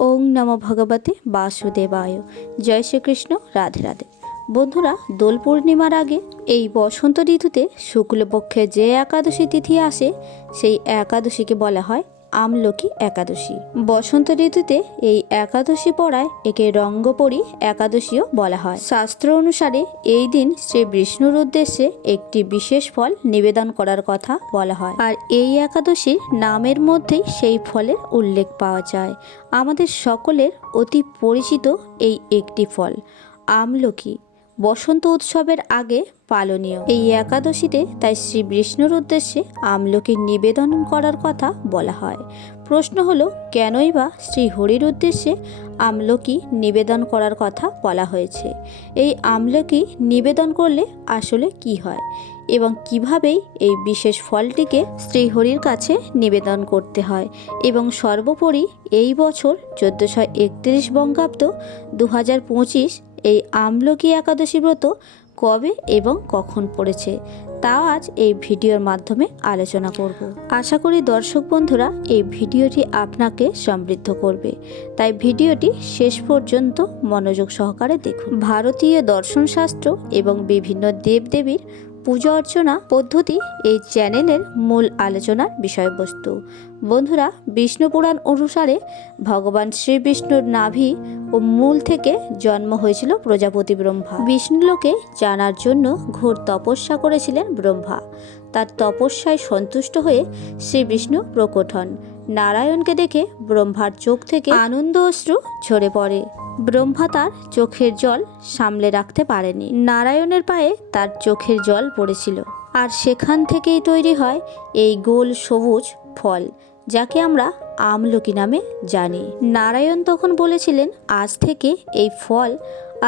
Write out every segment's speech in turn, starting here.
ওং নমো ভগবতে বাসুদেবায়। জয় শ্রীকৃষ্ণ। রাধে রাধে। বন্ধুরা, দোল পূর্ণিমার আগে এই বসন্ত ঋতুতে শুক্লপক্ষে যে একাদশী তিথি আসে সেই একাদশীকে বলা হয় আমলকি একাদশী। বসন্ত ঋতুতে এই একাদশী পড়ায় একে রঙ্গপরি একাদশীও বলা হয়। শাস্ত্র অনুসারে এই দিন শ্রী বিষ্ণুর উদ্দেশ্যে একটি বিশেষ ফল নিবেদন করার কথা বলা হয়, আর এই একাদশীর নামের মধ্যেই সেই ফলের উল্লেখ পাওয়া যায়। আমাদের সকলের অতি পরিচিত এই একটি ফল আমলকি বসন্ত উৎসবের আগে পালনীয় এই একাদশীতে তাই শ্রী বিষ্ণুর উদ্দেশ্যে আমলকি নিবেদন করার কথা বলা হয়। প্রশ্ন হলো, কেনই বা শ্রী হরির উদ্দেশ্যে আমলকি নিবেদন করার কথা বলা হয়েছে? এই আমলকি নিবেদন করলে আসলে কি হয় এবং কিভাবেই এই বিশেষ ফলটিকে শ্রীহরির কাছে নিবেদন করতে হয়, এবং সর্বোপরি এই বছর 1431 বঙ্গাব্দ 2025 এই আমলকি একাদশী ব্রত কবে এবং কখন পড়েছে তা আজ এই ভিডিওর মাধ্যমে আলোচনা করব। আশা করি দর্শক বন্ধুরা এই ভিডিওটি আপনাকে সমৃদ্ধ করবে, তাই ভিডিওটি শেষ পর্যন্ত মনোযোগ সহকারে দেখুন। ভারতীয় দর্শনশাস্ত্র এবং বিভিন্ন দেবদেবীর পূজা অর্চনা পদ্ধতি এই চ্যানেলের মূল আলোচনার বিষয়বস্তু। বন্ধুরা, বিষ্ণু পুরাণ অনুসারে ভগবান শ্রীবিষ্ণুর নাভি ও মূল থেকে জন্ম হয়েছিল প্রজাপতি ব্রহ্মা। বিষ্ণুলোকে জানার জন্য ঘোর তপস্যা করেছিলেন ব্রহ্মা। তার তপস্যায় সন্তুষ্ট হয়ে শ্রী বিষ্ণু প্রকট হন। নারায়ণকে দেখে ব্রহ্মার চোখ থেকে আনন্দ অশ্রু ঝরে পড়ে। ব্রহ্মা তার চোখের জল সামলে রাখতে পারেনি। নারায়ণের পায়ে তার চোখের জল পড়েছিল, আর সেখান থেকেই তৈরি হয় এই গোল সবুজ ফল, যাকে আমরা আমলকি নামে জানি। নারায়ণ তখন বলেছিলেন, আজ থেকে এই ফল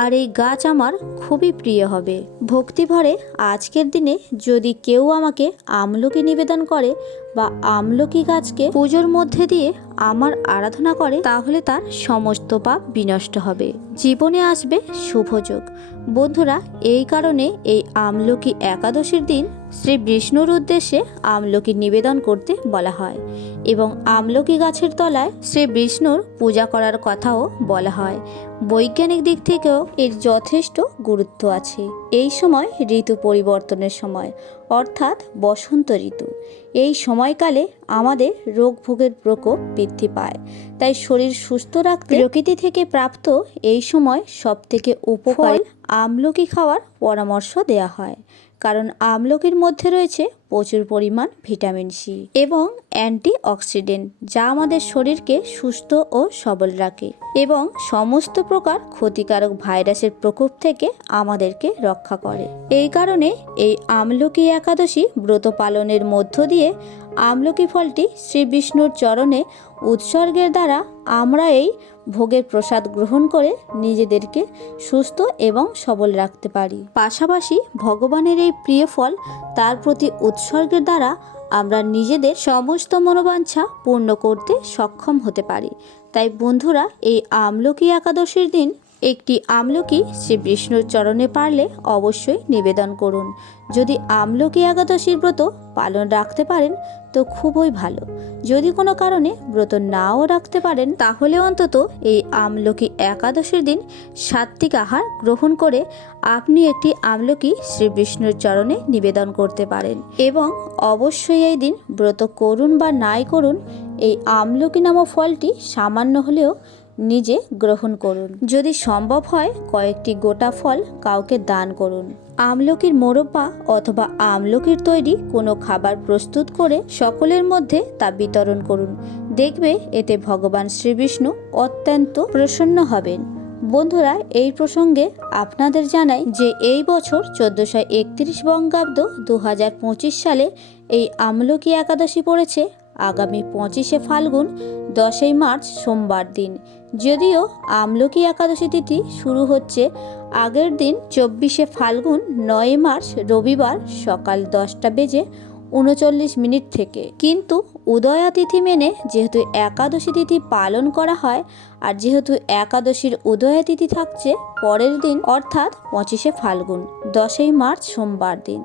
আর এই গাছ আমার খুবই প্রিয় হবে। ভক্তি ভরে আজকের দিনে যদি কেউ আমাকে আমলকি নিবেদন করে বা আমলকি গাছকে পুজোর মধ্যে দিয়ে আমার আরাধনা করে, তাহলে তার সমস্ত পাপ বিনষ্ট হবে, জীবনে আসবে শুভযোগ। বন্ধুরা, এই কারণে এই আমলকি একাদশীর দিন শ্রী বিষ্ণুর উদ্দেশ্যে আমলকি নিবেদন করতে বলা হয়, এবং আমলকি গাছের তলায় শ্রী বিষ্ণুর পূজা করার কথাও বলা হয়। বৈজ্ঞানিক দিক থেকেও এর যথেষ্ট গুরুত্ব আছে। এই সময় ঋতু পরিবর্তনের সময়, অর্থাৎ বসন্ত ঋতু। এই সময়কালে আমাদের রোগ ভোগের প্রকোপ বৃদ্ধি পায়, তাই শরীর সুস্থ রাখতে প্রকৃতি থেকে প্রাপ্ত এই সময় সবথেকে উপকারী আমলকি খাওয়ার পরামর্শ দেওয়া হয়, কারণ আমলকির মধ্যে রয়েছে প্রচুর পরিমাণ ভিটামিন সি এবং অ্যান্টি অক্সিডেন্ট, যা আমাদের শরীরকে সুস্থ ও সবল রাখে এবং সমস্ত প্রকার ক্ষতিকারক ভাইরাসের প্রকোপ থেকে আমাদেরকে রক্ষা করে। এই কারণে এই আমলকি একাদশী ব্রত পালনের মধ্য দিয়ে আমলকি ফলটি শ্রী বিষ্ণুর চরণে উৎসর্গের দ্বারা আমরা এই ভোগের প্রসাদ গ্রহণ করে নিজেদেরকে সুস্থ এবং সবল রাখতে পারি। পাশাপাশি ভগবানের এই প্রিয় ফল তার প্রতি উৎসর্গের দ্বারা আমরা নিজেদের সমস্ত মনোবাঞ্ছা পূর্ণ করতে সক্ষম হতে পারি। তাই বন্ধুরা, এই আমলকি একাদশীর দিন একটি আমলকি শ্রী বিষ্ণুর চরণে পারলে অবশ্যই নিবেদন করুন। যদি আমলকি একাদশীর ব্রত পালন রাখতে পারেন তো খুবই ভালো। যদি কোনো কারণে ব্রত নাও রাখতে পারেন, তাহলে অন্তত এই আমলকি একাদশীর দিন সাত্ত্বিক আহার গ্রহণ করে আপনি একটি আমলকি শ্রী বিষ্ণুর চরণে নিবেদন করতে পারেন, এবং অবশ্যই এই দিন ব্রত করুন বা নাই করুন, এই আমলকি নামক ফলটি সামান্য হলেও নিজে গ্রহণ করুন। যদি সম্ভব হয় কয়েকটি গোটা ফল কাউকে দান করুন। আমলকির মোরব্বা অথবা আমলকির তৈরি কোনো খাবার প্রস্তুত করে সকলের মধ্যে তা বিতরণ করুন। দেখবে এতে ভগবান শ্রীবিষ্ণু অত্যন্ত প্রসন্ন হবেন। বন্ধুরা, এই প্রসঙ্গে আপনাদের জানাই যে এই বছর 1431 বঙ্গাব্দ 2025 সালে এই আমলকি একাদশী পড়েছে আগামী 25শে ফাল্গুন 10ই মার্চ সোমবার দিন। যদিও আমলকি একাদশী তিথি শুরু হচ্ছে আগের দিন 24শে ফাল্গুন 9 মার্চ রবিবার সকাল 10:39 থেকে, কিন্তু উদয়া তিথি মেনে যেহেতু একাদশী তিথি পালন করা হয়, আর যেহেতু একাদশীর উদয়া তিথি থাকছে পরের দিন অর্থাৎ 25শে ফাল্গুন 10ই মার্চ সোমবার দিন,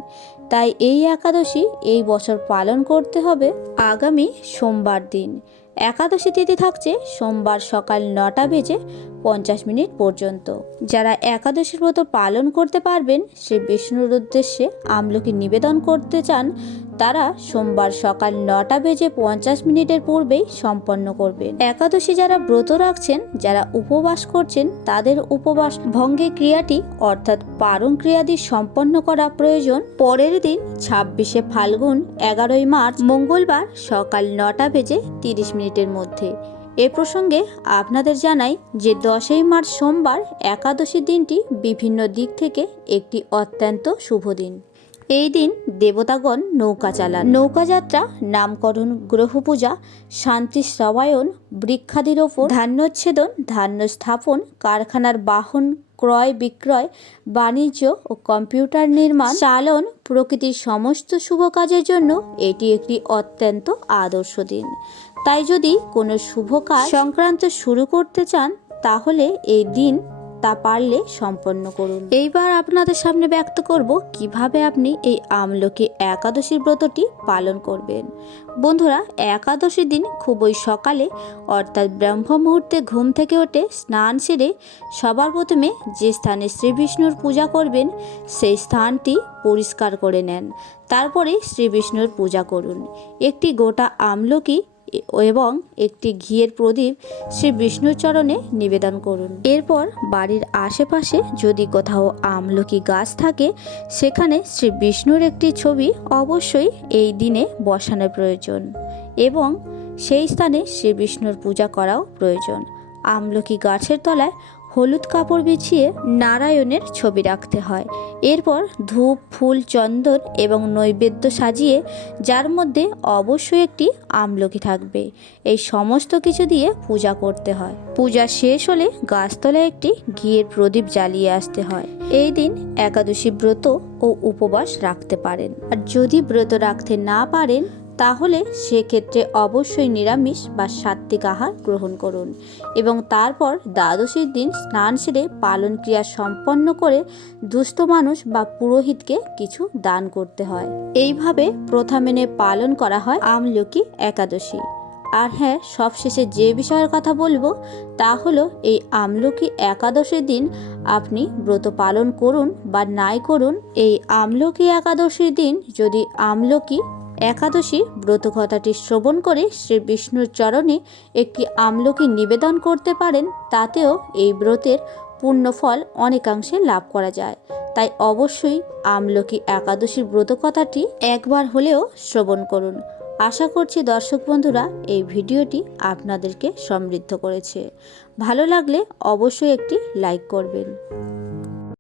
তাই এই একাদশী এই বছর পালন করতে হবে আগামী সোমবার দিন। একাদশী তিথি থাকছে সোমবার সকাল 9:50 পর্যন্ত। যারা একাদশীর ব্রত পালন করতে পারবেন, শ্রী বিষ্ণুর উদ্দেশ্যে আমলকি নিবেদন করতে চান, তারা সোমবার সকাল 9:50 পূর্বেই সম্পন্ন করবেন। একাদশী যারা ব্রত রাখছেন, যারা উপবাস করছেন, তাদের উপবাস ভঙ্গের ক্রিয়াটি অর্থাৎ পারণ ক্রিয়াদি সম্পন্ন করা প্রয়োজন পরের দিন 26শে ফাল্গুন 11ই মার্চ মঙ্গলবার সকাল 9:30 মধ্যে। এ প্রসঙ্গে আপনাদের জানাই যে 10ই মার্চ সোমবার একাদশী দিনটি বিভিন্ন দিক থেকে একটি অত্যন্ত শুভ দিন। এই দিন দেবতাগণ নৌকা চালান। নৌকাযাত্রা, নামকরণ, গ্রহ পূজা, শান্তি শ্রবায়ন, বৃক্ষাদির ওপর ধান্যচ্ছেদন, ধান্য স্থাপন, কারখানার বাহন ক্রয় বিক্রয়, বাণিজ্য ও কম্পিউটার নির্মাণ, চালন প্রকৃতির সমস্ত শুভ কাজের জন্য এটি একটি অত্যন্ত আদর্শ দিন। তাই যদি কোনো শুভ কাজ সংক্রান্ত শুরু করতে চান, তাহলে এই দিন তা পারলে সম্পন্ন করুন। এইবার আপনাদের সামনে ব্যক্ত করব কিভাবে আপনি এই আমলকি একাদশীর ব্রতটি পালন করবেন। বন্ধুরা, একাদশীর দিন খুবই সকালে অর্থাৎ ব্রহ্ম মুহূর্তে ঘুম থেকে উঠে স্নান সেরে সবার প্রথমে যে স্থানে শ্রী বিষ্ণুর পূজা করবেন সেই স্থানটি পরিষ্কার করে নেন। তারপরে শ্রী বিষ্ণুর পূজা করুন। একটি গোটা আমলকি এবং একটি ঘিয়ের প্রদীপ শ্রী বিষ্ণুর চরণে নিবেদন করুন। এরপর বাড়ির আশেপাশে যদি কোথাও আমলকি গাছ থাকে, সেখানে শ্রী বিষ্ণুর একটি ছবি অবশ্যই এই দিনে বসানো প্রয়োজন এবং সেই স্থানে শ্রী বিষ্ণুর পূজা করাও প্রয়োজন। আমলকি গাছের তলায় হলুদ কাপড় বিছিয়ে নারায়ণের ছবি রাখতে হয়। এরপর ধূপ, ফুল, চন্দন এবং নৈবেদ্য সাজিয়ে, যার মধ্যে অবশ্যই একটি আমলকি থাকবে, এই সমস্ত কিছু দিয়ে পূজা করতে হয়। পূজা শেষ হলে গাছতলায় একটি ঘিয়ের প্রদীপ জ্বালিয়ে আসতে হয়। এই দিন একাদশী ব্রত ও উপবাস রাখতে পারেন। আর যদি ব্রত রাখতে না পারেন, তাহলে সেক্ষেত্রে অবশ্যই নিরামিষ বা সাত্ত্বিক আহার গ্রহণ করুন এবং তারপর দ্বাদশীর দিন স্নান সেরে পালন ক্রিয়া সম্পন্ন করে দুস্থ মানুষ বা পুরোহিতকে কিছু দান করতে হয়। এইভাবে প্রথা মেনে পালন করা হয় আমলকি একাদশী। আর হ্যাঁ, সবশেষে যে বিষয়ের কথা বলবো তা হলো, এই আমলকি একাদশীর দিন আপনি ব্রত পালন করুন বা নাই করুন, এই আমলকি একাদশীর দিন যদি আমলকি একাদশী ব্রত কথাটি শ্রবণ করে শ্রী বিষ্ণুর চরণে একটি আমলকি নিবেদন করতে পারেন, তাতেও এই ব্রতের পুণ্যফল অনেকাংশে লাভ করা যায়। তাই অবশ্যই আমলকি একাদশীর ব্রত কথাটি একবার হলেও শ্রবণ করুন। আশা করছি দর্শক বন্ধুরা, এই ভিডিওটি আপনাদেরকে সমৃদ্ধ করেছে। ভালো লাগলে অবশ্যই একটি লাইক করবেন।